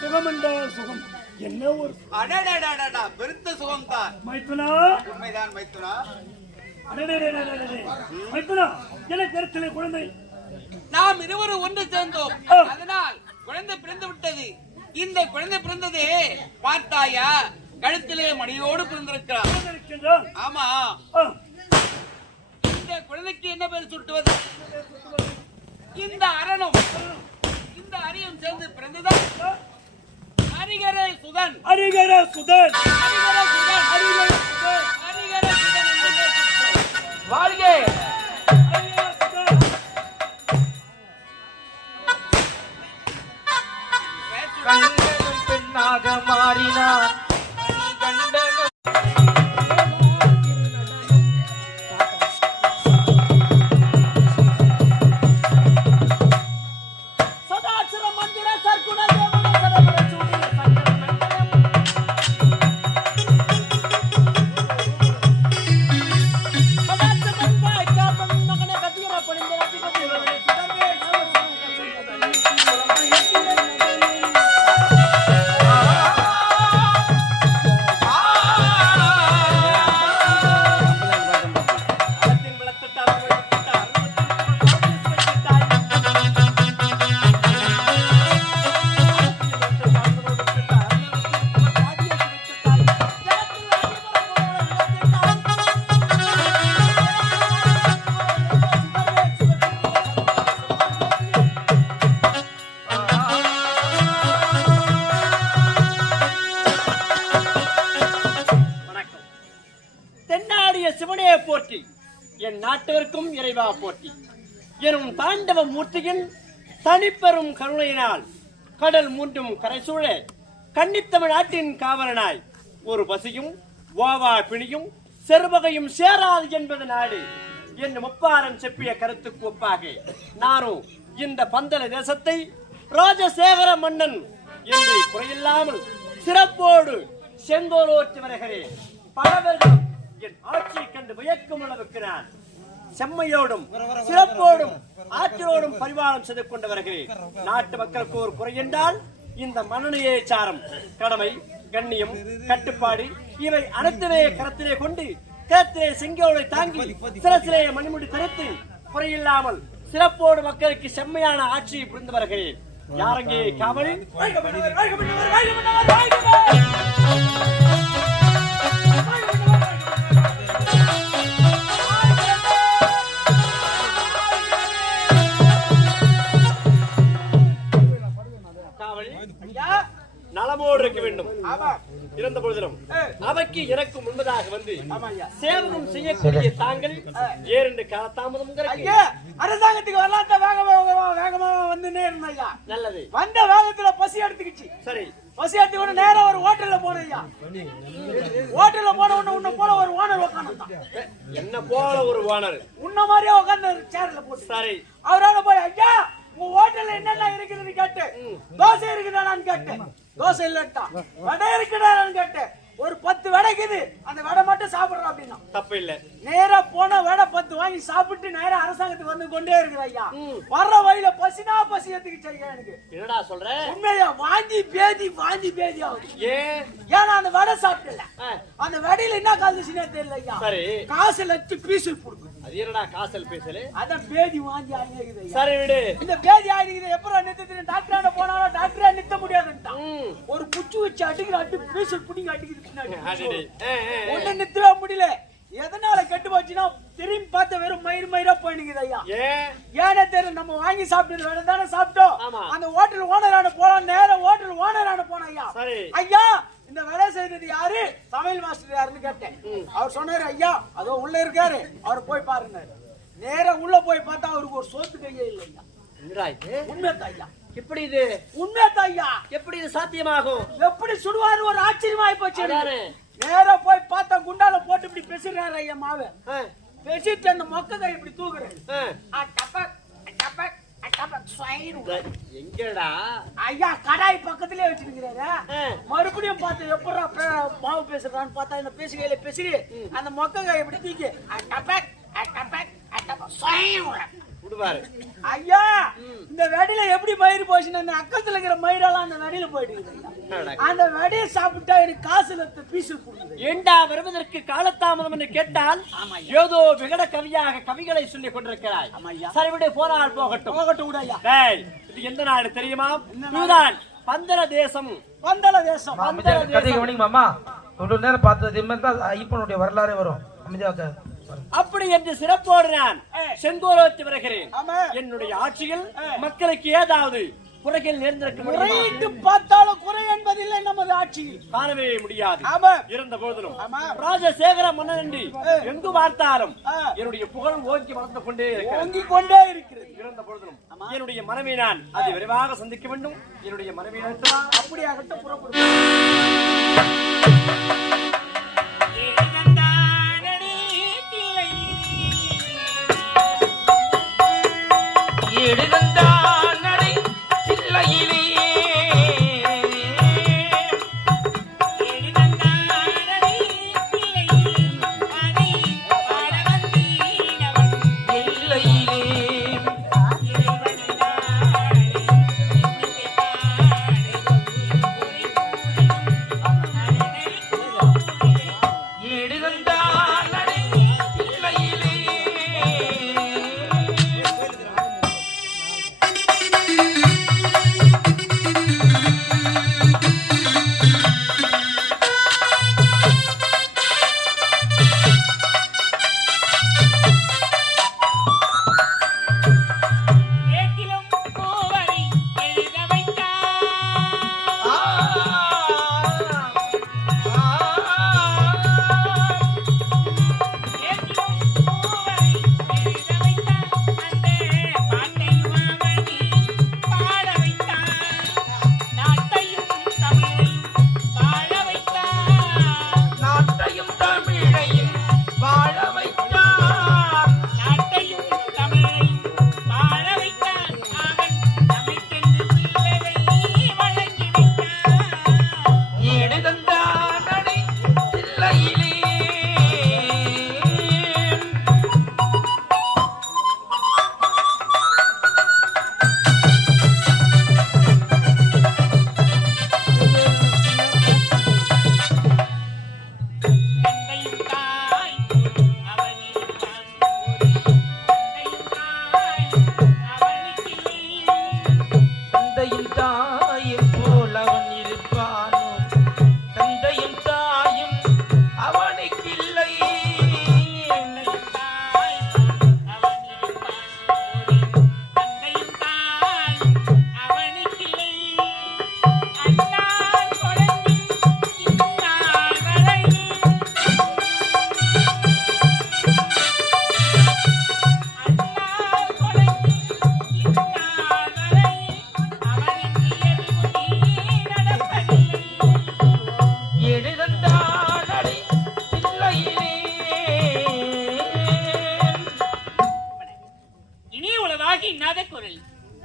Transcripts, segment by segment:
சுகம் என்றால் சுகம் என்ன ஒரு பெருத்த சுகம் தான் மைத்துனா. உண்மைதான் மைத்துனா. மைத்துனா, எனக்கு கருத்திலே குழந்தை. நாம் இருவரும் ஒன்று சேர்ந்தோம், அதனால் குழந்தை பிறந்து விட்டது. இந்த குழந்தை பிறந்ததே பார்த்தாயா, கழுத்திலே மணியோடு பிறந்திருக்கிறார். ஆமா, இந்த குழந்தைக்கு என்ன பேர் சுட்டுவது? இந்த அரணும் இந்த அரியும் சேர்ந்து பிறந்ததா ஹரிகர சுதன். ஹரிகர சுதன். ஹரிகர சுதன். ஹரிகர சுதன். ஹரிகர சுதன் என்று வாழ்க. கண்டனும் பெண்ணாக மாறினார். போற்றி, என் நாட்டவர்க்கும் இறைவா போற்றி. எனும் தாண்டவ மூர்த்தியின் தனிப்பெரும் கருணையினால் கடல் மூன்றும் கரைசூழ கன்னித்தமிழ் நாட்டின் காவலனாய் ஒரு பசியும் ஓவா பிணியும் செருவகையும் சேராது என்பது நாடு என்று முப்பாரன் செப்பிய கருத்துக்கு ஒப்பாக நானும் இந்த பந்தல தேசத்தை ராஜசேகர மன்னன் என்று குறையில்லாமல் சிறப்போடு செங்கோலோற்றி வருகிறேன். பலவர்கள் என் ஆட்சியை கண்டு வியக்கும் அளவுக்கு நான் செம்மையோடும் சிறப்போடும் ஆற்றலோடும் பரிவாரம் செய்து கொண்டு வருகிறேன். நாட்டு மக்களுக்கு ஒரு குறை என்றால் இந்த மனநிலையை சாரம் கடமை, கண்ணியம், கட்டுப்பாடு இவை அனைத்துமே கரத்திலே கொண்டு கரத்திலே செங்கோலை தாங்கி சிரசிலே மணிமுடி தரித்து குறையில்லாமல் சிறப்போடு மக்களுக்கு செம்மையான ஆட்சியை புரிந்து வருகிறேன். யாரங்கே காவலில் நலமோடு இருக்க வேண்டும். இருந்த பொழுதிலும் அவைக்கு எனக்கு முன்பதாக வந்து சேவகம் செய்யக்கூடிய தாங்கள் ஏறென்று காலதாமதம் அரசாங்கத்துக்கு வரலாற்ற வேகமா வந்துனே இருந்தா நல்லது. வந்த வேகத்துல பசி எடுத்துக்கிச்சு. சரி, பசி எடுத்துக்கிட்டு நேரம் ஒரு ஹோட்டல்ல போனையா. ஹோட்டல்ல போன உன்ன போல ஒரு ஓனர் உட்காந்து என்ன போல ஒரு ஓனர் உன்ன மாதிரியே உட்காந்து சேர்ல போட்டு. சரி, அவரால போய் ஐயா உங்க ஹோட்டல்ல என்னென்ன இருக்குதுன்னு கேட்டு, தோசை இருக்குதான்னு கேட்டு, தோசை இல்லட்டா வடை இருக்குதான்னு கேட்டு, ஒரு 10 வடை இருக்குது, அந்த வடை மட்டும் சாப்பிடுறோம் அப்படின்னா தப்பு இல்ல. நேரா போன வடை 10 வாங்கி சாப்பிட்டு நேரா அரசாங்கத்துக்கு வந்து கொண்டே இருக்குது ஐயா. வர்ற வழியில பசினா பசி எடுத்துக்கிச்சு ஐயா. எனக்கு என்னடா சொல்ற? உண்மையா வாந்தி பேதி ஆகுது. ஏன்னா அந்த வடை சாப்பிடல, அந்த வடையில என்ன கலந்துச்சுன்னே தெரியல ஐயா. சரி, காசு லட்சம் பீசல் போடுது. அது என்னடா காசல் பேசல? அதான் பேதி வாந்தி ஆகிக்குது ஐயா. சரி விடு. இந்த பேதி ஆகிக்குது எப்பறம் நிறுத்துது? டாக்டரான போனாலும் டாக்டரா நிறுத்த முடியாதுன்ட்டான். ஒரு குச்சி வச்சு அடிக்கிற அடி பீசல் புடிங்க அடிக்குது. ஒண்ணு நிறுத்தவே முடியல. எதனால கெட்டு போச்சுன்னா திரும்பி பார்த்த வெறும் மயிரா போயிடுங்குது ஐயா. ஏனே தெரியல. நம்ம வாங்கி சாப்பிட்டது வேற தானே சாப்பிட்டோம். அந்த ஹோட்டல் ஓனரான போனோம், நேரம் ஹோட்டல் ஓனரான போனோம் ஐயா. ஐயா இந்த வேலை செய்தது யாரு, சமையல் மாஸ்டர் யாருன்னு கேட்டேன். அவர் சொன்னாரு ஐயா அதோ உள்ள இருக்காரு, அவர் போய் பாருங்க. நேரம் உள்ள போய் பார்த்தா அவருக்கு ஒரு சோத்து கையே இல்லை ஐயா. உண்மையா ஐயா? எப்படி இது உண்மையா ஐயா? எப்படி இது சாத்தியமாகும்? எப்படி சுடுவாரு ஒரு ஆச்சரியமாயி போச்சு. நேரா போய் பார்த்தா குண்டால போட்டு இப்படி பேசுறாரு ஐயா. மாவை பேசிட்டு அந்த மொக்க கை இப்படி தூக்குறாரு. எங்கடா ஐயா கடாய் பக்கத்திலே வச்சிருக்கிறாரு. மறுபடியும் பார்த்து எப்படா மாவு பேசுறான்னு பார்த்தா இந்த பேசுகையில பேசி அந்த மொக்க கை இப்படி தூக்கி விடுவாரு. ஐயா இந்த வெடியில எப்படி மயிர் போச்சுன்னு அந்த அக்கத்துல இருக்கிற மயிரெல்லாம் அந்த வெடியில போயிட்டு அந்த வெடியை சாப்பிட்டா எனக்கு காசு பீசு கொடுக்குது. ஏண்டா வருவதற்கு காலதாமதம் என்று கேட்டால் ஏதோ விகட கவியாக கவிகளை சொல்லிக் கொண்டிருக்கிறாய். சரி விட போனால் போகட்டும். போகட்டும் விட ஐயா. டேய், இது எந்த நாடு தெரியுமா? இதுதான் பந்தர தேசம். பந்தல தேசம். கதை கவனிங்க மாமா. ஒரு நேரம் பார்த்தது ஐப்பனுடைய வரலாறே வரும். அமைதியாக அப்படி என்று சிறப்போடு நான் செங்கோலோத்தி வருகிறேன். ஆமா. என்னுடைய ஆட்சியில் மக்களுக்கு ஏதாவது குறைகள் நேர்ந்திருக்க முறையிட்டு பார்த்தாலும் குறை என்பதில்லை நமது ஆட்சியில் காணவே முடியாது. ஆமா. இருந்த போதிலும் ஆமா. ராஜசேகர மன்னன் என்று எங்கு பார்த்தாலும் என்னுடைய புகழ் ஓங்கி வளர்ந்து கொண்டே ஓங்கிக் கொண்டே இருக்கிறது. இருந்த பொழுதிலும் என்னுடைய மனைவி நான் அதை விரைவாக சந்திக்க வேண்டும். என்னுடைய மனைவி அப்படியாகட்டும் புறப்படும்.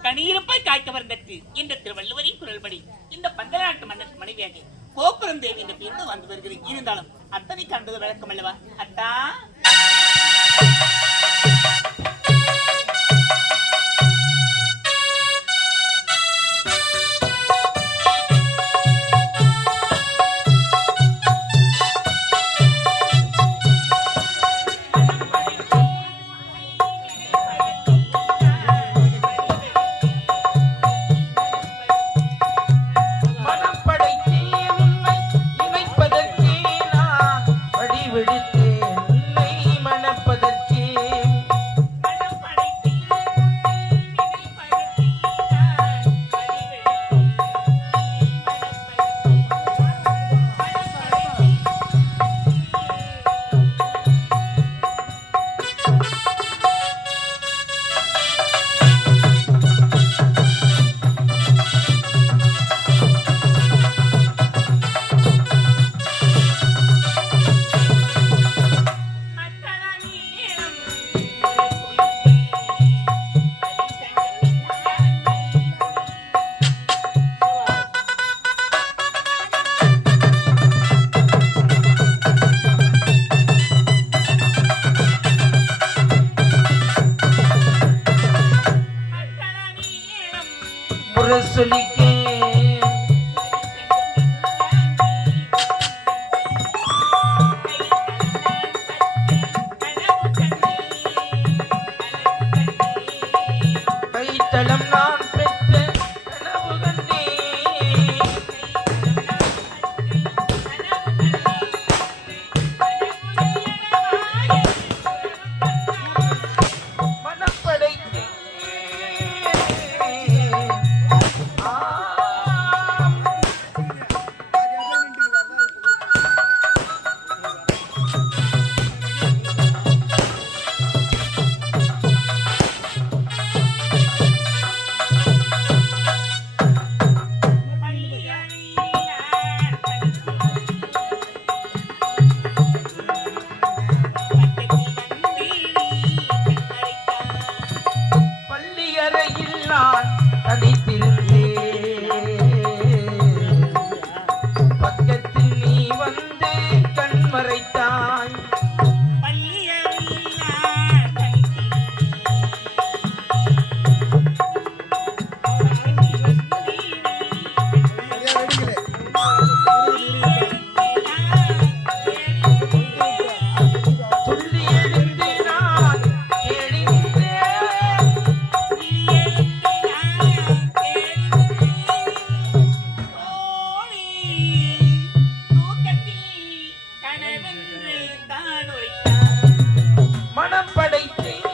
கனியிருப்பாய் காய்க்க வந்தது என்ற திருவள்ளுவரின் குரல்படி இந்த பந்தல நாட்டு மன்னர் மனைவியாக கோபுரம் தேவி என்ற பேருந்து வந்து வருகிறேன். இருந்தாலும் அத்தனை கண்டது வழக்கம் அல்லவா அத்தா? விழித்தேன் உன்னை சொல்லிக்கே கைத்தளம் நான் பெற்ற கனவு கண்டே மனப்படைத்தே பள்ளியறையில் நான் தனித்திருந்தேன் பக்கத்தில் நீ வந்து கண் மறைத்தாய் சொல்லி எழுந்து நான் எழுந்தேன் மனம் படைத்தேன்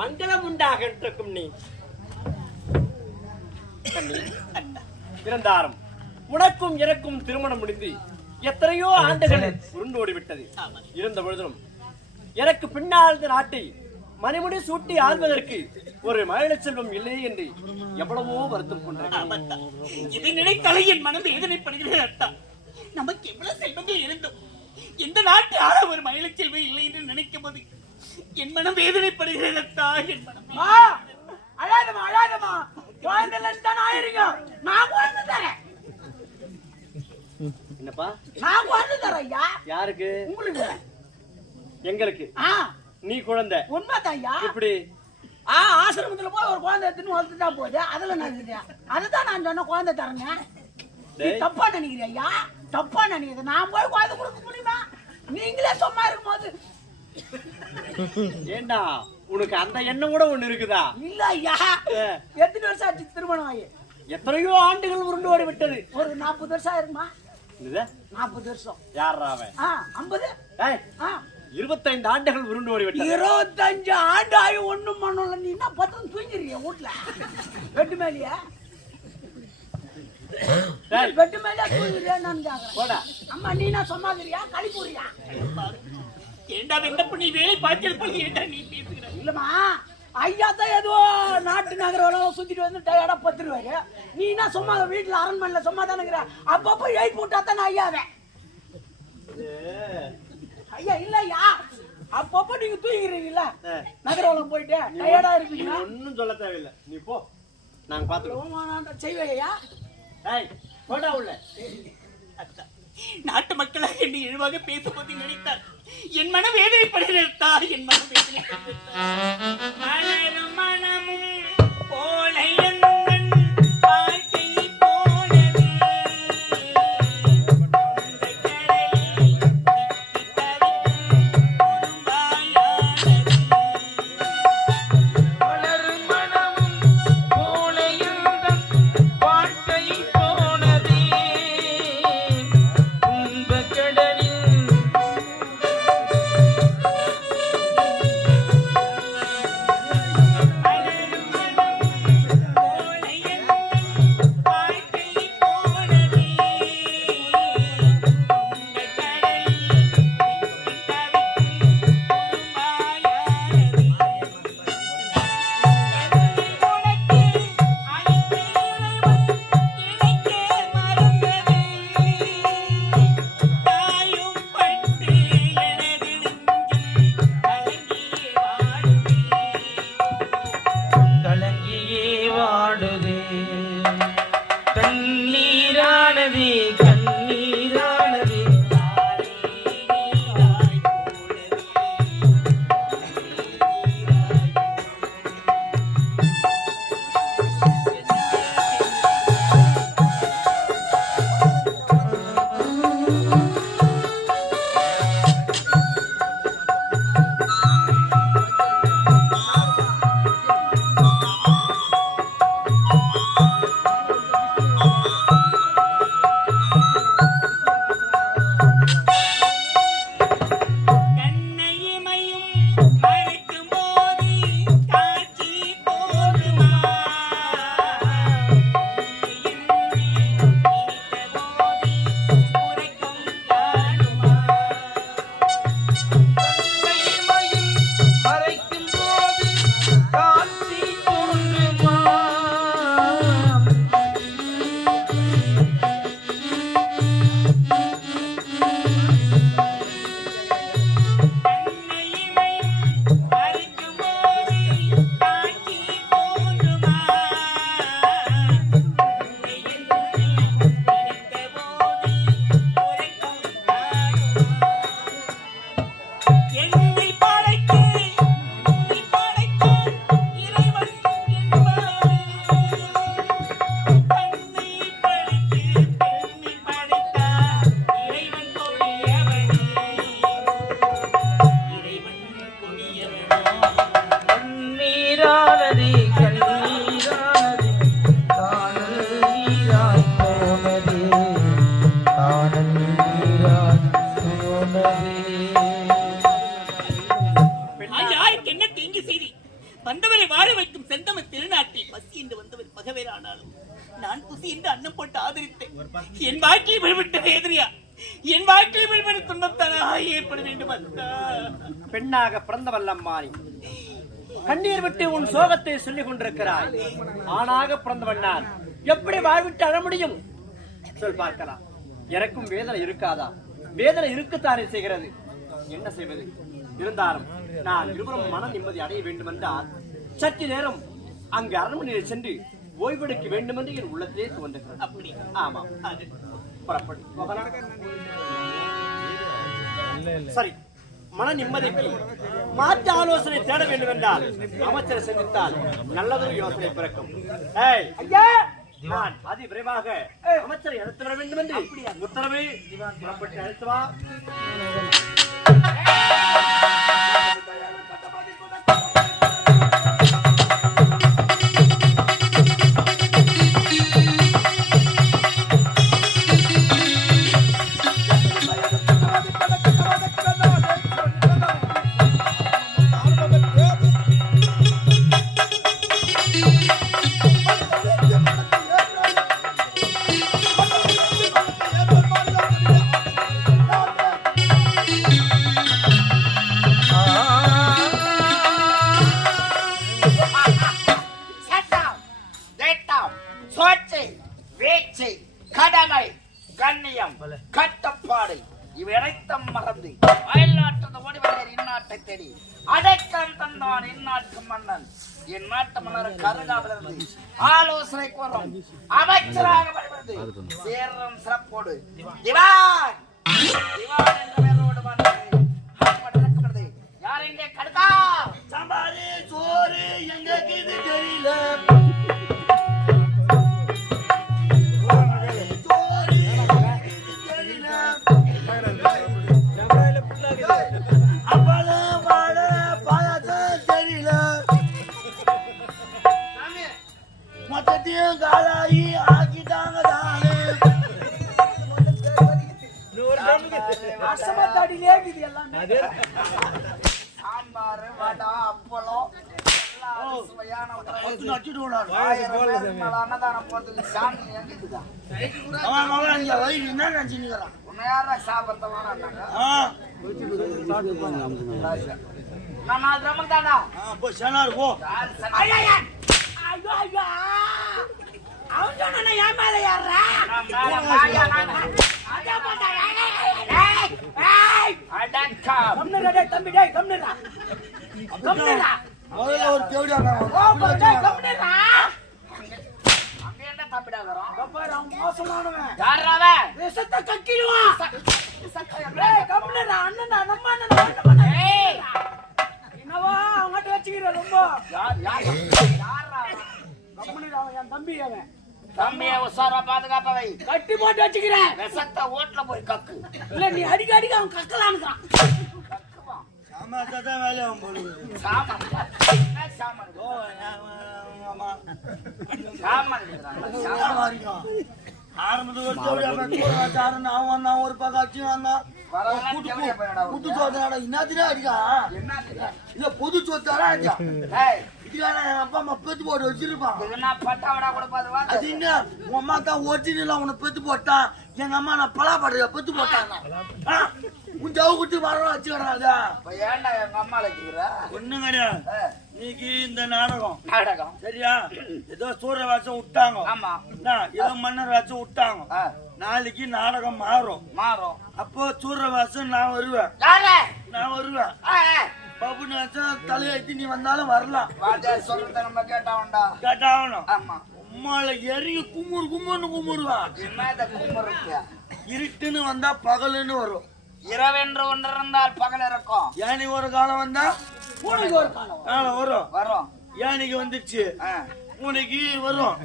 மங்களம் உண்டாகட்டும் நீ கண்ணி, பிறந்தாரம் உனக்கும் எனக்கும் திருமணம் முடிந்து எத்தனையோ ஆண்டுகள் உருண்டோடி விட்டது. இருந்த பொழுதிலும் எனக்கு பின்னால் இந்த நாட்டை மணிமுடி சூட்டி ஆள்வதற்கு ஒரு மழை செல்வம் இல்லை என்று எவ்வளவோ வருத்தம் கொண்டிருக்கிறேன். இதை நினைத்தாலே என் மனம் வேதனைப்படுகிறது அத்தா. நமக்கு எவ்வளவு செல்வங்கள் இருந்தோம், எந்த நாட்டு ஆள ஒரு மயிலை செல்வம் இல்லை என்று நினைக்கும் போது என் மனம் வேதனைப்படுகிறது அத்தா. என் மனம் அழாதமா அழாதமா குழந்தைல தான் ஆயிருங்க. நான் குழந்தை தரேன், என்னப்பா நான் குழந்தை தரேன் ஐயா. யாருக்கு? உங்களுக்கு. எங்களுக்கு. ஆ நீ குழந்தை? உண்மைதான் ஐயா. எப்படி? ஆசிரமத்துல போய் ஒரு குழந்தை எடுத்துன்னு வளர்த்துட்டா போகுது. அதுல நான் இருக்கேன். அதுதான் நான் சொன்ன குழந்தை தரேங்க. நீ தப்பா நினைக்கிறியா ஐயா? தப்பா நினைக்கிறேன். நான் போய் குழந்தை கொடுக்க முடியுமா? நீங்களே சும்மா இருக்கும்போது. ஏண்டா உனக்கு அந்த எண்ணம் கூட ஒண்ணு இருக்குதா? இல்ல ஐயா. எத்தனை வருஷம் ஆச்சு திருமணம் ஆகி? எத்தனையோ ஆண்டுகள் உருண்டு ஓடி விட்டது. ஒரு 40 வருஷம் ஆயிருக்குமா? 40 வருஷம். யாரா அவன்? 50. 25 ஆண்டுகள் உருண்டு ஓடி விட்டது. 25 ஆண்டு ஆகி ஒண்ணும் பண்ணல. நீ என்ன பத்திரம் தூங்கிறிய வீட்டுல? பெட்டு மேலியா? பெட்டு மேலியா தூங்குறியா? நான் கேக்குறேன். அம்மா நீ என்ன சொன்னாதிரியா? களி போறியா? ஏண்டா வெண்ட பண்ணி வேலை பார்த்திருப்பது ஏண்டா நீ பேசுகிற? இல்லம்மா, ஐயா தான் ஏதோ நாட்டு நகரம் சுத்திட்டு வந்து டயர்டா பத்துருவாரு. நீ என்ன சும்மா வீட்டுல அரண்மனையில சும்மா தானுங்கிற? அப்பப்போ எழுப்பி விட்டா தானே ஐயாவே. ஐயா இல்ல ஐயா, அப்பப்போ நீங்க தூங்கிக்கிறீங்கல்ல நகரம் போயிட்டு டயர்டா இருக்கீங்களா? ஒன்னும் சொல்ல தேவையில்லை, நீ போ, நாங்க பாத்துக்கிறோம். செய்வையா? போட்டா உள்ள. நாட்டு மக்களாக என்னை இழிவாக பேசும்போது நினைத்தார் என் மனம் வேதனைப்படுகிறதா. என் மனம் வேதனைப்படுகிறது. மலரும் மனமும் போல எந்தன் வாழ்க்கை போனது. வளரும் மனமும் போல எந்தன் வாழ்க்கை போனதே. துன்பக் கடலில் கலங்கியே வாடுதே. கண்ணீரானதே கண்ணீரானதே. அரசு என்று அன்னம் போட்டு ஆதரித்தேன். என் வாழ்க்கையில் வெளிப்பட்ட வேதனையா, என் வாழ்க்கையில் வெளிப்பட்ட துன்பத்தானாக ஏற்பட வேண்டும் அத்தா. பெண்ணாக பிறந்தவல்லம்மானி கண்ணீர் விட்டு உன் சோகத்தை சொல்லிக் கொண்டிருக்கிறாய். ஆணாக பிறந்தவன் நான் எப்படி வாழ்விட்டு அழ முடியும்? சொல் பார்க்கலாம். எனக்கும் வேதனை இருக்காதா? வேதனை இருக்குத்தானே செய்கிறது. என்ன செய்வது? இருந்தாலும் நான் இருவரும் மன நிம்மதி அடைய வேண்டும் என்றால் சற்று நேரம் அங்கு அரண்மனையில் சென்று ஓய்வெடுக்க வேண்டும் என்று என் உள்ளத்திலே தோன்றுகிறது. அப்படி ஆமா, அது புறப்படு போகலாம். சரி, மன நிம்மதிக்கு மாற்று ஆலோசனை தேட வேண்டும் என்றால் அமைச்சரை சந்தித்தால் நல்லதொரு யோசனை பிறக்கும். ஐயா, நான் அதி விரைவாக அமைச்சரை அழைத்து வர வேண்டும் என்று உத்தரவை புறப்பட்டு அழைத்து வா. கடமை, கண்ணியம், கட்டப்பாடு இவையனைத்தும் மறந்து அயல்நாட்டு ஓடி வந்த இந்நாட்டை தேடி அடைக்கலம் தந்தான் இந்நாட்டு மன்னன். என் நாட்டு மன்னர் கருகாவிலிருந்து ஆலோசனை கூறும் அமைச்சராக வருவது சேரும் சிறப்போடு திவான் திவான் என்ற பெயரோடு வந்தது. யார் எங்கே கடுதா சம்பாரி சோறு எங்க இது தெரியல. மொத்தத்தையும் காலாயி ஆக்கிட்டாங்க தானே. அசமத்தாடியிலே இது எல்லாமே. சாம்பார், வடை, அப்பளம் சுவையான அன்னதானம் போறது சாமி எங்க இருக்குதா? உண்மையான சாப்பிட்டவானா நான் 4 கிராமம் தானா? ஐயோ ஐயோ, அவன் சொன்னா ஏன் மேல ஏறா? கம்னுடா தம்பி, டேய் கம்னுடா கம்னுடா. ஒரு தேவடியா கம்னுடா. அங்க என்ன தம்பிடாகிறோம்? கப்பாரு அவன் மோசமானவன். யாராவே விஷத்தை கக்கிடுவான். டேய் கம்னுடா, அண்ணனா நம்ம அண்ணனா என்ன பண்ண? என்னவா அவங்கட்ட வச்சுக்கிற ரொம்ப. யாரா கம்னுடா, அவன் என் தம்பி. அவன் தம்பியை உசாரா பாதுகாப்பா வை. கட்டி போட்டு வச்சுக்கிறேன். விஷத்தை ஓட்டுல போய் கக்கு. இல்ல நீ அடிக்க அடிக்க அவன் கக்கலான்னுக்கான். சாமான் வேலையாகும் போல. சாமான் சாமான் ஆரம்பத்துல ஒரு தேவடியா வச்சாருன்னு அவன் வந்தான், ஒரு பக்கம் அச்சு வந்தான். புது சோத்தாடா இன்னாத்தினே அடிக்கா. இல்ல புது சோத்தாடா அடிக்கா. இதுக்கான என் அப்பா அம்மா பெத்து போட்டு வச்சிருப்பான். அது என்ன உன் அம்மா தான் ஒரிஜினலா உன்னை பெத்து போட்டான். எங்க அம்மா நான் பலாப்பாடு பெத்து போட்டாங்க. உன் ஜவு குட்டி வரணும் வச்சுக்கிறாங்க. ஏன்டா எங்க அம்மா வச்சுக்கிற? ஒண்ணும் கிடையாது. இன்னைக்கு இந்த நாடகம் நாடகம் சரியா? ஏதோ சூரிய வாசம் விட்டாங்க. ஆமா, ஏதோ மன்னர் வாசம் விட்டாங்க. நாளைக்கு நாடகம் மாறும். அப்போ சூரிய வாசம் நான் வருவேன். நான் வருவேன். பபுன்னு வாசம் தலையாட்டி நீ வந்தாலும் வரலாம். சொல்றத நம்ம கேட்டாவண்டா. கேட்டாகணும். ஆமா, உம்மால இறங்கி கும்முன்னு கும்பிடுவான். என்ன கும்பிடுறது? இருட்டுன்னு வந்தா பகலுன்னு வரும். இரவென்று ஒன்று இருந்தால் பகல் இருக்கும். ஏனி ஒரு காலம் வந்தா பூனைக்கு ஒரு காலம் காலம் வரும். வரும். ஏனிக்கு வந்துச்சு, பூனைக்கு வரும்.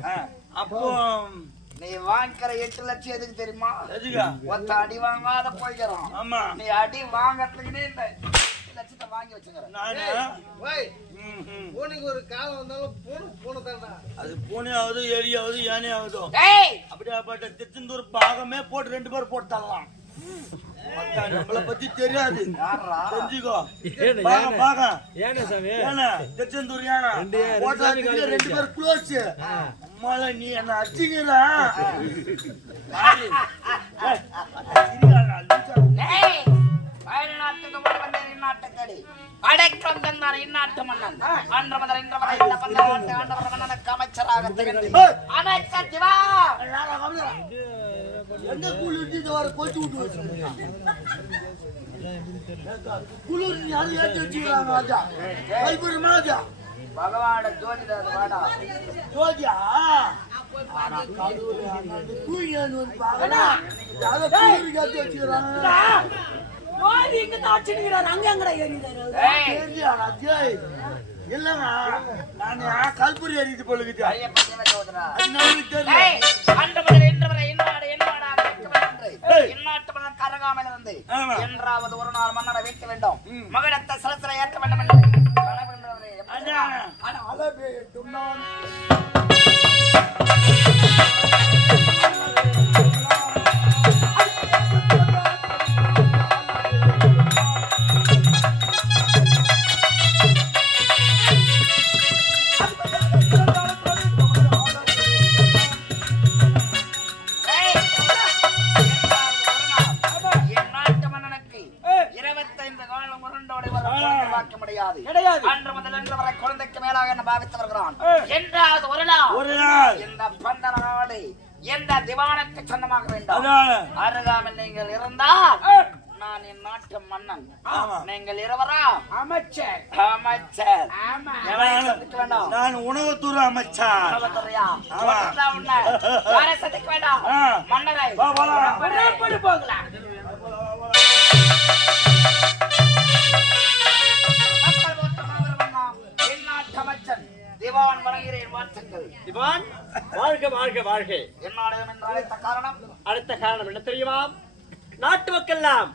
அப்போ நீ வாங்கிக்கிற 8 லட்சம் எதுக்கு தெரியுமா? எதுக்கா? ஒத்த அடி வாங்காத போய்க்கிறோம். ஆமா, நீ அடி வாங்கறதுக்குன்னே இந்த 8 லட்சத்தை வாங்கி வச்சுக்கிற. பூனைக்கு ஒரு காலம் வந்தாலும் பூனை தான்டா. அது பூனையாவது எலியாவது யானையாவதோ டேய், அப்படியாப்பட்ட திருச்செந்தூர் பாகமே போட்டு 2 பேர் போட்டு தரலாம். நம்மள பத்தி தெரியாது யாரா தெரிஞ்சுக்கோ பாக்க ஏன்னா திருச்செந்தூர் யானா ஓட்டாதுக்கு 2 பேர் க்ளோஸ் அம்மால நீ என்ன அடிச்சுக்கிறா ஏய் வயநாட்டுக்கு வந்த நாட்டுக்கடி அடைக்கம் தந்தார் இந்நாட்டு மன்னன் அன்று முதல் இன்று வரை இந்த பந்தநாட்டு ஆண்டவர் மன்னனுக்கு அமைச்சராக திகழ்ந்து அமைச்சர் சிவா எந்த குளிர்ச்சி வர போட்டு விட்டு குளிர் யாரும் ஏற்றி வச்சுக்கிறாங்க ராஜா கைப்பூர் ராஜா பகவான ஜோதிடர் வாடா ஜோதியா ஏற்றி வச்சுக்கிறாங்க இல்லங்க நான் கல்பூரி எறிது போலுக்குது ஐயப்பன் ஜோதிடா தெரியல அன்று முதல் இன்று வரை இந்நாட்டு மன்னன் கரகாமல் இருந்து என்றாவது ஒரு நாள் மன்னரை வைக்க வேண்டும் மகடத்தை சிரசில ஏற்ற வேண்டும் என்று அன்று முதல் இன்று வரை குழந்தைக்கு மேலாக என்ன பாவித்து வருகிறான் என்றாவது ஒரு நாள் இந்த பண்ட நாடு எந்த திவானுக்கு சொந்தமாக வேண்டும் அருகாமல் நீங்கள் இருந்தால் நான் என் நாட்டு மன்னன் நீங்கள் இருவரா அமைச்சர் அமைச்சர் நான் உணவுத்துறை அமைச்சர் யாரை சந்திக்க வேண்டாம் மன்னரை போகலாம் திவான் வணங்குகிறேன் வாழ்த்துக்கள் திவான் வாழ்க வாழ்க வாழ்க என்னோட காரணம் அடுத்த காரணம் என்ன தெரியுமா நாட்டு மக்கள்லாம்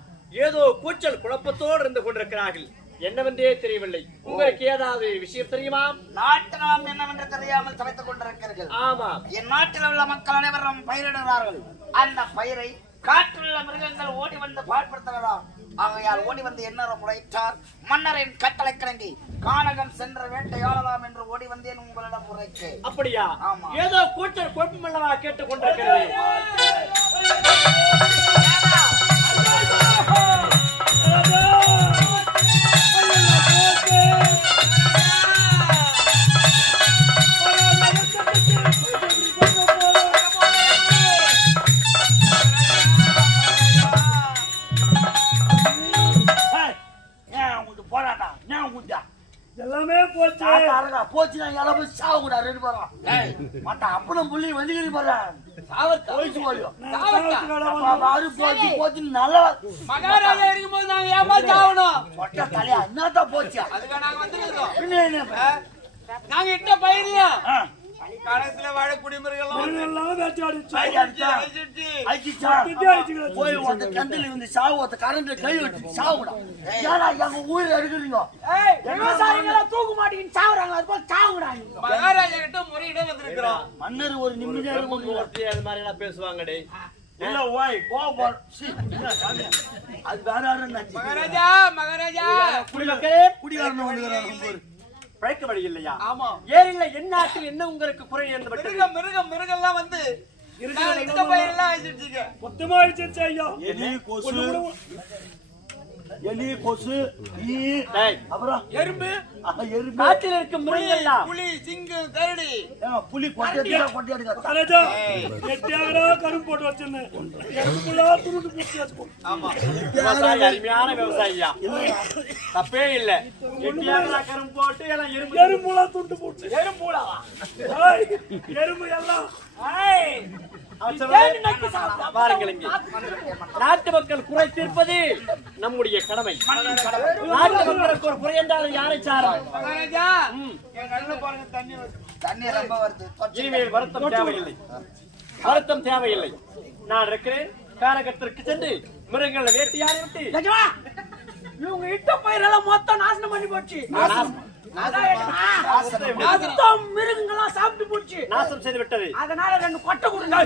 ஏதோ கூச்சல் குழப்பத்தோடு இருந்து கொண்டிருக்கிறார்கள் என்னவென்றே தெரியவில்லை உங்களுக்கு ஏதாவது விஷயம் தெரியுமா நாட்டு நாம் என்னவென்று தெரியாமல் தவித்துக் கொண்டிருக்கிறீர்கள் ஆமா என் நாட்டில் உள்ள மக்கள் அனைவரும் பயிரிடுகிறார்கள் அந்த பயிரை காற்றிலுள்ள மிருகங்கள் ஓடி வந்து பாழ்படுத்துகிறார் ஆகையால் ஓடி வந்து என்ன முறையிட்டார் மன்னரின் கட்டளை கிணங்கி கானகம் சென்று வேட்டையாடலாம் என்று ஓடி வந்தேன் உங்களிடம் உரைக்கு அப்படியா ஆமா ஏதோ கூச்சல் குழப்பம் அல்லவா கேட்டுக் கொண்டிருக்கிறது எல்லாமே போச்சு போச்சு நான் எல்லாம் போய் சாவு கூட 2 பேரும் மத்த அப்பனும் புள்ளி வந்துக்கிறீ போறேன் போச்சு நல்லா மகாராஜா இருக்கும்போது நாங்க ஏமாத்தி ஆகணும் சொட்ட தலையா என்னதான் போச்சு அதுக்காக நாங்க வந்துருக்கோம் நாங்க இட்ட பயிரியா காலத்துல வாழ குடிமர்கள் போய் ஒருத்த கண்டில இருந்து சாவு ஒருத்த கரண்ட்ல கை வச்சு சாவுடா ஏன்னா எங்க ஊர்ல இருக்கிறீங்க விவசாயிகளை தூக்கு மாட்டேன்னு சாவுறாங்க அது போல சாவுறாங்க மகாராஜா கிட்ட முறையிட வந்திருக்கிறோம் மன்னர் ஒரு நிம்மதியா அது மாதிரி எல்லாம் பேசுவாங்கடே இல்ல ஓய் போ அது வேற யாரும் மகாராஜா மகாராஜா குடிமக்களே குடிகாரன் வந்துக்கிறாங்க பழைக்க வழி இல்லையா ஆமா ஏரில என்ன ஆற்றில் என்ன உங்களுக்கு குறை என்று மிருகம்லாம் வந்து இந்த பயிரெல்லாம் வச்சிருக்கீங்க மொத்தமா வச்சிருச்சு ஐயா எலி கொசு அப்புறம் எறும்பு காட்டில் இருக்கும் மிருகங்கள் புலி சிங்கம் கரடி புலி கொட்டியா கரும்பு போட்டு வச்சிருந்தேன் எறும்புலா துருண்டு பூச்சி வச்சுக்கோம் ஆமா அருமையான விவசாயியா தப்பே இல்ல கரும்பு போட்டு எல்லாம் எறும்புலா துண்டு போட்டு எறும்பு எல்லாம் பாருங்கள் இங்கே நாட்டு மக்கள் குறை தீர்ப்பது நம்முடைய கடமை நாட்டு மக்களுக்கு ஒரு குறை என்றாலும் யாரை சாரும் இனிமேல் வருத்தம் தேவையில்லை வருத்தம் தேவையில்லை நான் இருக்கிறேன் காரகத்திற்கு சென்று மிருகங்களை வேட்டையாடி விட்டு இவங்க இட்ட பயிரெல்லாம் மொத்தம் நாசனம் பண்ணி போச்சு மிருகங்களா சாப்பிட்டு போச்சு நாசம் செய்து விட்டது அதனால 2 கொட்டை கொடுங்க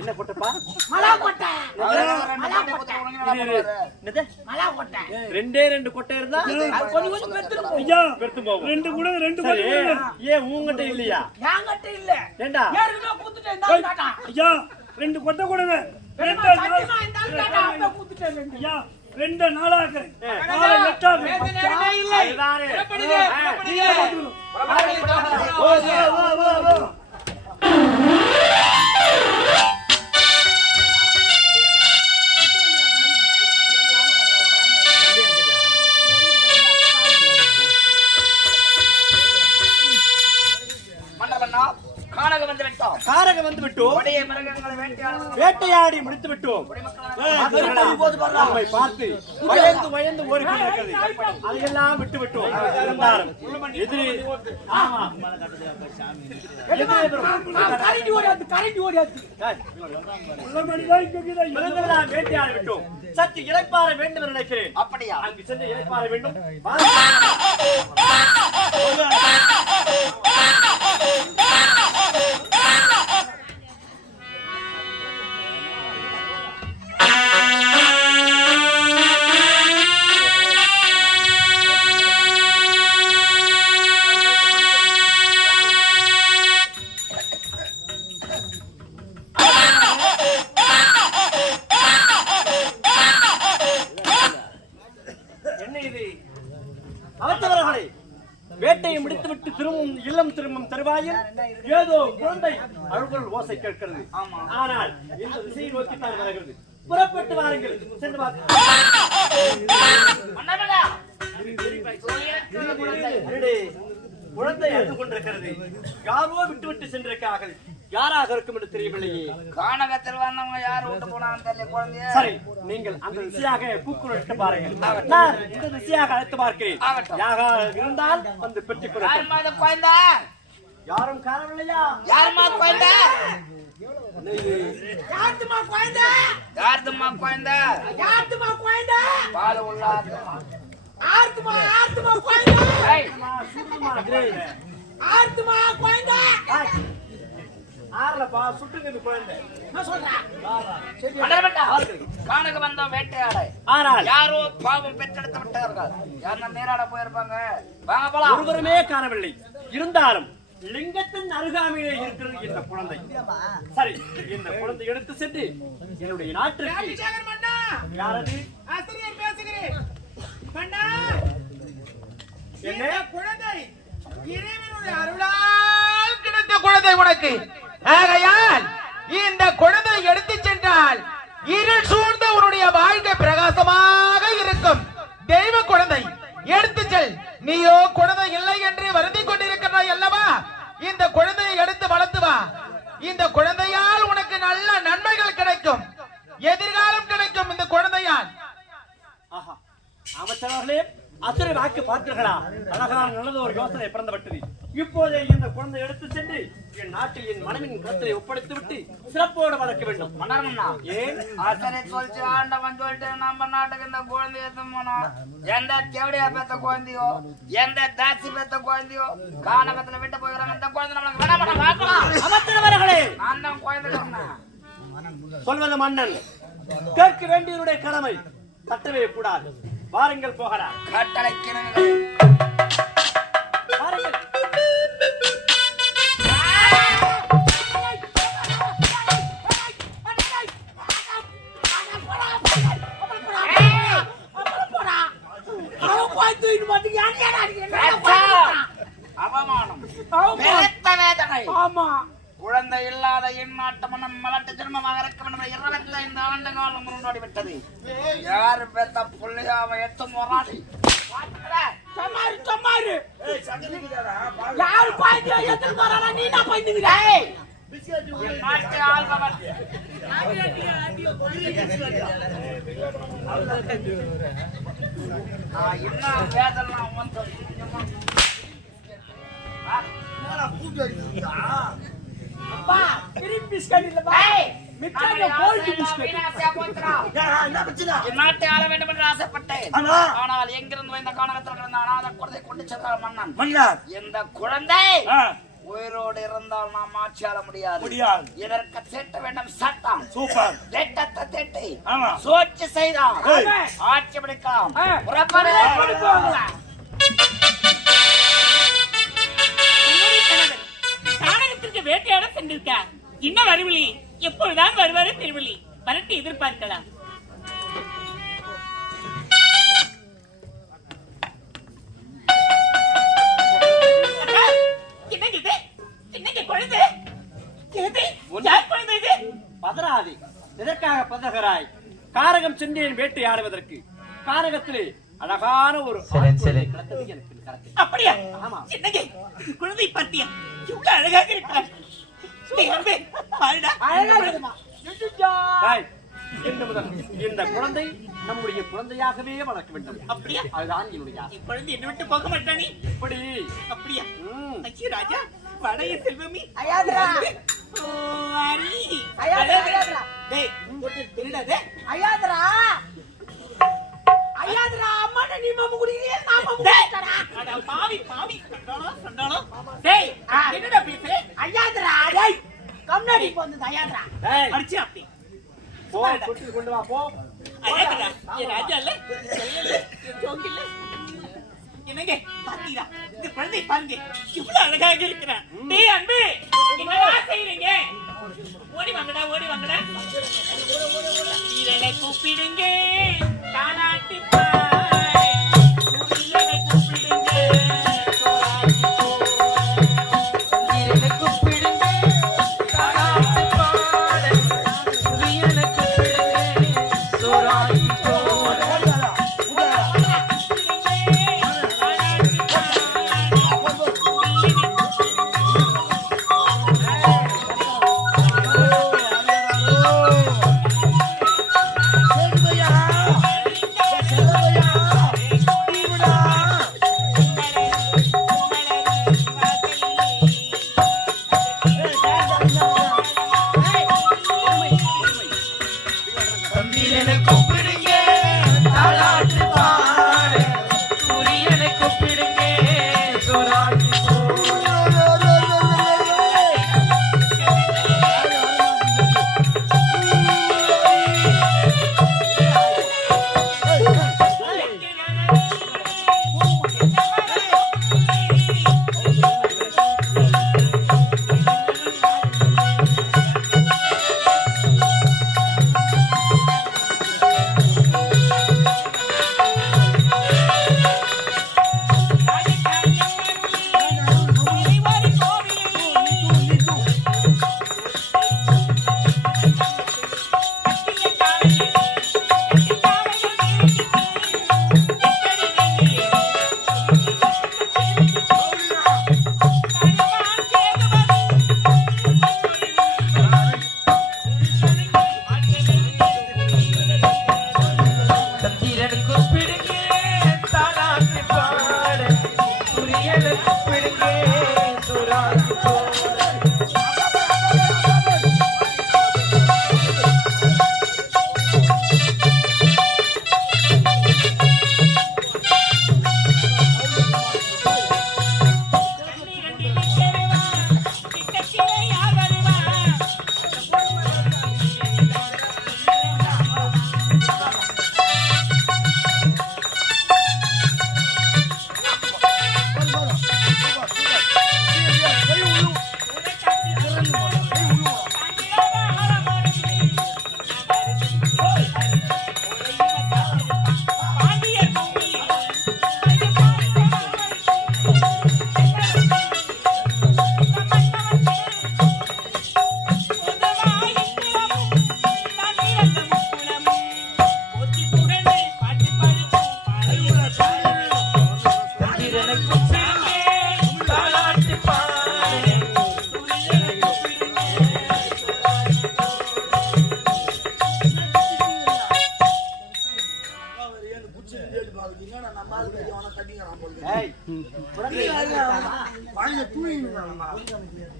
என்ன கொட்டப்பா? மலா கொட்டை. என்னது? மலா கொட்டை. ரெண்டே ரெண்டு கொட்டை இருந்தா அது கொஞ்சம் கொஞ்சம் பெருத்துட்டு போகும். ஐயா பெருத்து போகும். ரெண்டு கூட ரெண்டு சரி, கூட ஏன் உங்ககிட்ட இல்லையா? என்கிட்ட இல்ல. ஏண்டா? ஏற்கனவே குத்துட்டேன், இந்தாலும் காட்டான். ஐயா ரெண்டு கொட்டை கொடுங்க. ரெண்டு சத்தியமா இந்தாலும் காட்டான், அப்பவே குத்துட்டேன் ரெண்டு. ஐயா ரெண்டு நாளாக்கு நாளை எட்டாக்கு அதுதானே. வா வா வா கானகம் வந்து விட்டோம். காரகம் வந்து விட்டோம். கொடிய மிருகங்களை வேட்டையாடி முடித்து விட்டோம். நம்மை பார்த்து வயந்து வயந்து ஓடிக்கொண்டிருக்கிறது. அதையெல்லாம் விட்டு விட்டோம். இருந்தாலும் எதிரி ஆமா கரண்டி ஓடியாச்சு, கரண்டி ஓடியாச்சு. மிருகங்களால் வேட்டையாடி விட்டோம். சற்று இளைப்பாற வேண்டும் என்று நினைக்கிறேன். அப்படியா? அங்கு சென்று இளைப்பாற வேண்டும். என்ன இது? அவற்றவர்களே, வேட்டையை முடித்துவிட்டு திரும்பும் இல்லம் திரும்பும் தருவாயில் ஏதோ குழந்தை அழுகல் ஓசை கேட்கிறது. ஆனால் இந்த திசையை நோக்கித்தான் வருகிறது. புறப்பட்டு வாருங்கள், சென்று குழந்தை அழுது கொண்டிருக்கிறது. யாரோ விட்டு சென்றிருக்கிறார்கள். யாராக இருக்கும் என்று தெரியவில்லையே. கானகத்தில் வந்தவங்க யாரு விட்டு போனான்னு தெரியல குழந்தைய. சரி, நீங்கள் அந்த திசையாக பூக்குள் எடுத்து பாருங்கள். நான் இந்த திசையாக அழைத்து பார்க்கிறேன். யாராக இருந்தால் வந்து பெற்றுக் கொள்ளட்டும். யாருமா அது குழந்தை? யாரும் காணவில்லையா? யாருமா குழந்தை? யாருதுமா குழந்தை? யாருதுமா குழந்தை? யாருதுமா குழந்தை? பால் உள்ளாது. ஆர்த்துமா, ஆர்த்துமா குழந்தை? ஏய், சுட்டுமா குழந்தை. ஆர்த்துமா குழந்தை? ஆறலப்பா, சுட்டுங்கிறது குழந்தை. நான் சொல்றேன். மன்னர்மண்டா, கானகம் வந்தோம் வேட்டையாட. ஆனால் யாரோ பாவம் பெற்றெடுத்து விட்டார்கள். யாருன்னா நீராட போயிருப்பாங்க. வாங்க போலாம். ஒருவருமே காணவில்லை. இருந்தாலும் லிங்கத்தின் அருகாமையிலே இருக்கிறது இந்த குழந்தை. சரி, இந்த குழந்தை எடுத்து சென்று என்னுடைய நாட்டிற்கு. யாரது? ஆசிரியர் பேசுகிறேன். மன்னா, என்ன குழந்தை இறைவனுடைய அருளால் கிடைத்த குழந்தை உனக்கு. ஆகையால் இந்த குழந்தை எடுத்து சென்றால் இருள் சூழ்ந்த உன்னுடைய வாழ்க்கை பிரகாசமாக இருக்கும். தெய்வ குழந்தை எடுத்து செல். நீயோ குழந்தை இல்லை என்று வருந்தி கொண்டிருக்கிறாய் அல்லவா? இந்த குழந்தையை எடுத்து வளர்த்து வா. இந்த குழந்தையால் உனக்கு நல்ல நன்மைகள் கிடைக்கும். எதிர்காலம் கிடைக்கும் இந்த குழந்தையால். ஆஹா, அமைச்சர்களே, அசுர வாக்கு பார்த்தீர்களா? அழகான நல்லது ஒரு யோசனை பிறந்துவிட்டது. இப்போதே இந்த குழந்தை எடுத்து சென்று என் நாட்டில் என் மனைவின் கருத்தை ஒப்படைத்து விட்டு சிறப்போடு வளர்க்க வேண்டும். மன்னர்மன்னா, ஏன் ஆசிரியர் சொல்லிச்சு ஆண்டவன் சொல்லிட்டு நம்ம நாட்டுக்கு இந்த குழந்தைய எடுத்துமோனோம். எந்த தேவடியா பெத்த குழந்தையோ, எந்த தாசி பெத்த குழந்தையோ கானகத்துல விட்டு போகிறாங்க. இந்த குழந்தை நம்மளுக்கு வேணாம் பார்க்கலாம். அமைச்சர்களே, நான் தான் குழந்தை சொல்வது மன்னன். கேட்க வேண்டியவருடைய கடமை, தட்டவே கூடாது. வாருங்கள் போகலாம். கட்டளைக்கிறவர்கள் வாருங்கள். அவமானம், குழந்தை இல்லாத இந்நாட்டு மனம் மலட்டு ஜென்மமாக இருக்க வேண்டும். 25 ஆண்டு காலம் முன்னோடி விட்டது. யாரு பெத்த புள்ளியாம எட்டு முறாடி யாரு பாய்ந்து எத்தனை போறானா? நீ என்ன பாய்ந்துங்கிற? நாட்டு ஆள்பவன் இன்னும் வேதனை வந்து அப்பா, கிரீம் பிஸ்கட் இல்லப்பா. மிட்டாய் கோல்ட் பிஸ்கட். நாட்டை ஆள வேண்டும் என்று ஆசைப்பட்டேன். ஆனால் எங்கிருந்து இந்த கானகத்தில் கிடந்த அநாத குழந்தை கொண்டு சென்றார் மன்னன். மன்னர் இந்த குழந்தை உயிரோடு உயிரோடு இருந்தால் நாம் ஆட்சி ஆள முடியாது. முடியாது. இதற்கு திட்ட வேண்டும் சட்டம். சூப்பர். திட்டத்தை திட்டி ஆமா. சோட்சி செய்தால் ஏய். ஆட்சி பிடிக்கலாம். புறப்படு. நாடகத்திற்கு வேட்டையாட சென்றிருக்கார். என்ன வருவிலி? எப்பொழுதுதான் வருவாரு திருவிழி? வரட்டு எதிர்பார்க்கலாம். பதறாதே. எதற்காக பதறாய்? காரகம் சென்றேன் வேட்டையாடுவதற்கு. காரகத்திலே அழகான ஒரு கிடத்தது எனக்கு கரத்தில். அப்படியா? ஆமா. சின்னங்க குழந்தை பார்த்தியா? எவ்வளவு அழகாக இருக்கிறார். இன்று முதல் இந்த குழந்தை நம்முடைய குழந்தையாகவே வளர்க்க வேண்டும். அப்படியா? அதுதான் என்னுடைய ஆசை. இப்பொழுது என்ன விட்டு போக மாட்டானே? எப்படி? அப்படியா? ஐயா ராஜா, வடைய செல்வமி. ஐயாதுரா. ஓ அரி. ஐயாதுரா. டேய், போட்டு திருடாதே. ஐயாதுரா. ஐயாதுரா, அம்மா நீ மாமு குடிக்கிறீங்க, நான் மாமு குடிச்சறா. அட பாவி பாவி, கண்டாளோ. டேய், என்னடா பேசுற? ஐயாதுரா, டேய். கம்னாடி போந்து ஐயாதுரா. டேய், அடிச்சு அப்படி. போ, கொட்டி கொண்டு வா போ. ஐயாதுரா, ஏ ராஜா இல்ல, ஜோங்கில்ல. என்னங்க பாத்தீரா? இந்த குழந்தை பாருங்க, இவ்வளவு அழகாக இருக்கிறான். டேய் அன்பு, என்னடா செய்றீங்க? ஓடி வாங்கடா, ஓடி வாங்கடா. வீரனை கூப்பிடுங்க, தாலாட்டு பாடு. வீரனை கூப்பிடுங்க, சோறாக்கி போடு. வீரனை கூப்பிடுங்க, தாலாட்டு பாடு. வீரனை கூப்பிடுங்க, சோறாக்கி போடு.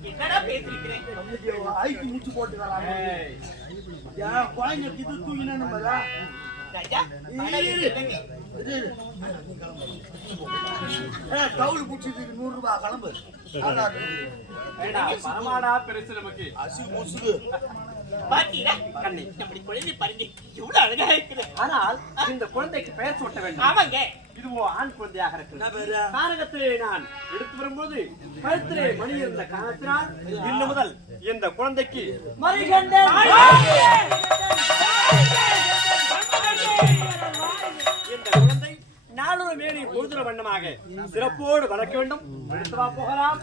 என்னடா பேசிக்கிறேன்? ஐக்கு முச்சு போட்டு வராங்க. குழந்தைக்கு இது தூங்கினா நம்ம ராஜா, இரு. கவுளி பிடிச்சதுக்கு 100 ரூபாய் கிளம்பு. பரமாடா பெருசு நமக்கு. அசி முசுகு. பாத்தீங்களா கண்ணே நம்முடைய குழந்தை பாருங்க எவ்வளவு அழகா இருக்குது. ஆனால் இந்த குழந்தைக்கு பெயர் சூட்ட வேண்டும். ஆமாங்க. இதுவோ ஆண் குழந்தையாக என்ன இருக்கிறது. பேரு? காரகத்திலே நான் எடுத்து வரும்போது கழுத்திலே மணி இருந்த காரணத்தினால் இன்று முதல் இந்த குழந்தைக்கு மணிகண்டன் இந்த குழந்தை நாளொரு மேனி பொழுதுற வண்ணமாக சிறப்போடு வளர்க்க வேண்டும். எடுத்து வா போகலாம்.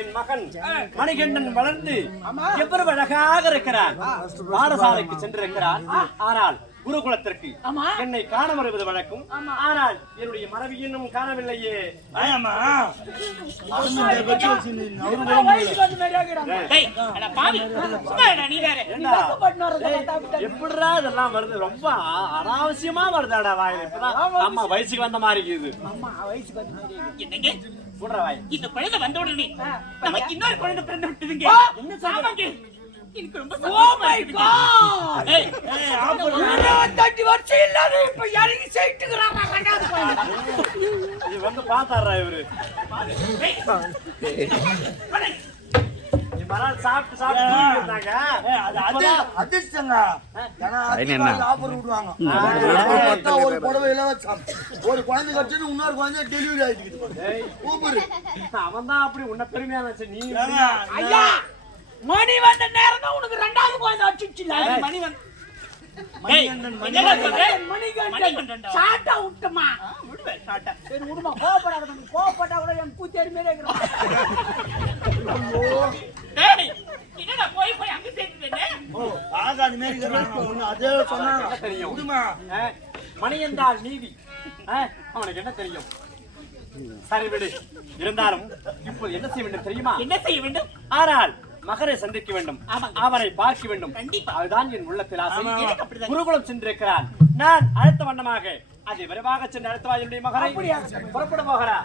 என் மகன் மணிகண்டன் வளர்ந்து எவ்வளவு அழகாக இருக்கிறான். பாடசாலைக்கு சென்றிருக்கிறான். ஆனால் குருகுலத்திற்கு என்னை காண வருவது வழக்கம். ஆனால் என்னுடைய மனைவி இன்னும் காணவில்லையே. ஆமா எப்படிடா இதெல்லாம் வருது? ரொம்ப அனாவசியமா வருதாடா வாயில. இப்பதான் அம்மா வயசுக்கு வந்த மாதிரி இருக்குது. என்னங்க சொல்ற வாய். இந்த குழந்தை வந்த உடனே நமக்கு இன்னொரு குழந்தை பிறந்து விட்டுதுங்க. என்ன சொல்றீங்க? எனக்கு ரொம்ப Oh my God! 28 வருஷம் இல்லாத இப்ப இறங்கி செய்துக்கிறாங்க. இது வந்து பாத்தாரா இவரு? சாப்பிட்டு சாப்பிட்டு அதிர்ஷ்டங்க. ஆஃபர் விடுவாங்க. ஒரு புடவை இலவசம். ஒரு குழந்தை கட்சி இன்னொரு குழந்தை டெலிவரி ஆயிட்டு. அவன் தான் அப்படி உன்ன பெருமையா நினைச்சு நீ ஐயா மணி வந்த நேரம் தான் உனக்கு ரெண்டாவது குழந்தை அடிச்சுச்சுல. மணி வந்து மணிகண்டன் சாட்டா விட்டுமா. சரி விடுமா, கோவப்படாத. கோவப்பட்டா கூட என் கூத்தேரி மேலே இருக்கிறான். என்னடா போய் போய் அங்க சேர்த்துட்டேன். ஆகாது மாரி ஒண்ணு அதே சொன்னாங்க. தெரியும் விடுமா. மணி என்றால் நீதி. அவனுக்கு என்ன தெரியும்? சரி விடு. இருந்தாலும் இப்போது என்ன செய்ய வேண்டும் தெரியுமா? என்ன செய்ய வேண்டும்? ஆனால் மகரை சந்திக்க வேண்டும். அவரை பார்க்க வேண்டும். கண்டிப்பா. அதுதான் என் உள்ளத்தில் ஆசை. எனக்கு அப்படிதான். குருகுலம் சென்றிருக்கிறான். நான் அடுத்த வண்ணமாக அதை விரைவாக சென்று அடுத்த என்னுடைய மகரை புறப்பட போகிறா.